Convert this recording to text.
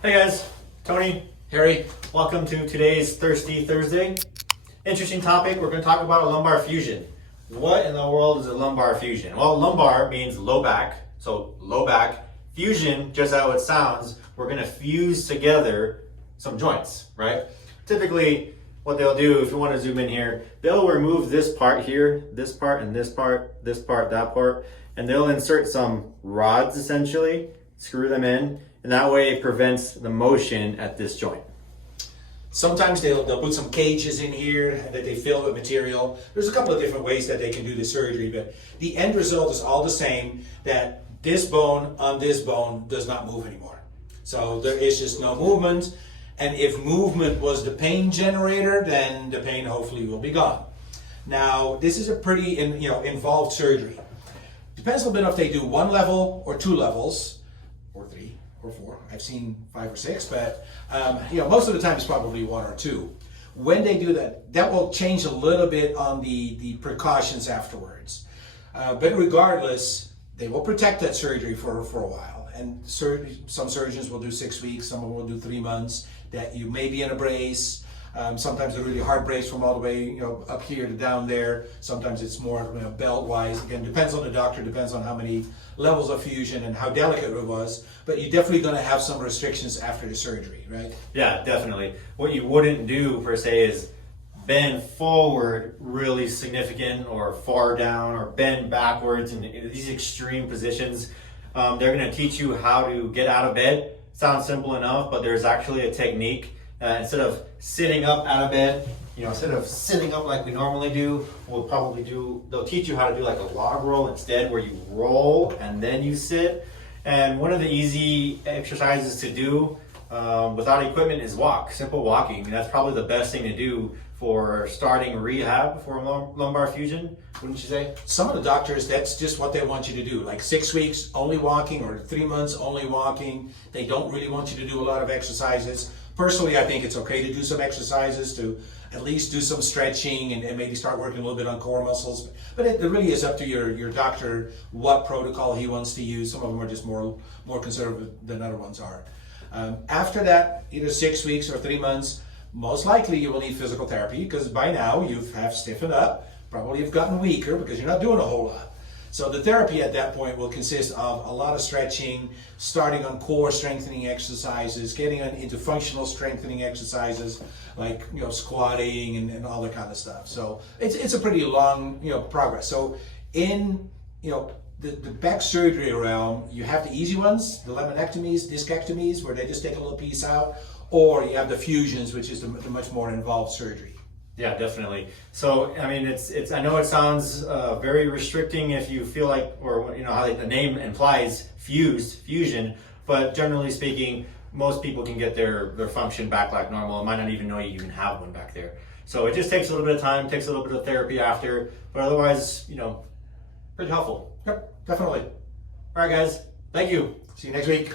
Hey guys, Tony, Harry, welcome to today's Thirsty Thursday. Interesting topic, we're going to talk about a lumbar fusion. What in the world is a lumbar fusion? Well, lumbar means low back, so low back. Fusion, just how it sounds, we're going to fuse together some joints, right? Typically, what they'll do, if you want to zoom in here, they'll remove this part here, this part and this part, that part, and they'll insert some rods essentially, screw them in, and that way it prevents the motion at this joint. sometimes they'll put some cages in here that they fill with material. There's a couple of different ways that they can do the surgery, but the end result is all the same, that this bone on this bone does not move anymore. So there is just no movement, and if movement was the pain generator, then the pain hopefully will be gone. Now, this is a pretty involved surgery. Depends a little bit if they do one level or two levels, or three or four. I've seen 5 or 6, but most of the time it's probably 1 or 2. When they do that, that will change a little bit on the precautions afterwards. But regardless, they will protect that surgery for a while. And some surgeons will do 6 weeks, some of them will do 3 months. That you may be in a brace. Sometimes a really hard brace from all the way up here to down there. Sometimes it's more belt-wise. Again, depends on the doctor, depends on how many levels of fusion and how delicate it was. But you're definitely going to have some restrictions after the surgery, right? Yeah, definitely. What you wouldn't do per se is bend forward really significant or far down or bend backwards in these extreme positions. They're going to teach you how to get out of bed. Sounds simple enough, but there's actually a technique. Instead of sitting up out of bed, instead of sitting up like we normally do, they'll teach you how to do like a log roll instead, where you roll and then you sit. And one of the easy exercises to do without equipment is walk, simple walking. And that's probably the best thing to do for starting rehab for lumbar fusion, wouldn't you say? Some of the doctors, that's just what they want you to do. Like 6 weeks only walking, or 3 months only walking. They don't really want you to do a lot of exercises. Personally, I think it's okay to do some exercises, to at least do some stretching and maybe start working a little bit on core muscles. But it really is up to your doctor what protocol he wants to use. Some of them are just more conservative than other ones are. After that, either 6 weeks or 3 months, most likely you will need physical therapy, because by now you have stiffened up. Probably you've gotten weaker because you're not doing a whole lot. So the therapy at that point will consist of a lot of stretching, starting on core strengthening exercises, getting into functional strengthening exercises like squatting and all that kind of stuff. So it's a pretty long progress. So in the back surgery realm, you have the easy ones, the laminectomies, discectomies, where they just take a little piece out, or you have the fusions, which is the much more involved surgery. Yeah, definitely. So, I mean, it's. I know it sounds very restricting if you feel like, or how the name implies, fusion. But generally speaking, most people can get their function back like normal. Might not even know you even have one back there. So it just takes a little bit of time, takes a little bit of therapy after, but otherwise, pretty helpful. Yep, definitely. All right, guys. Thank you. See you next week.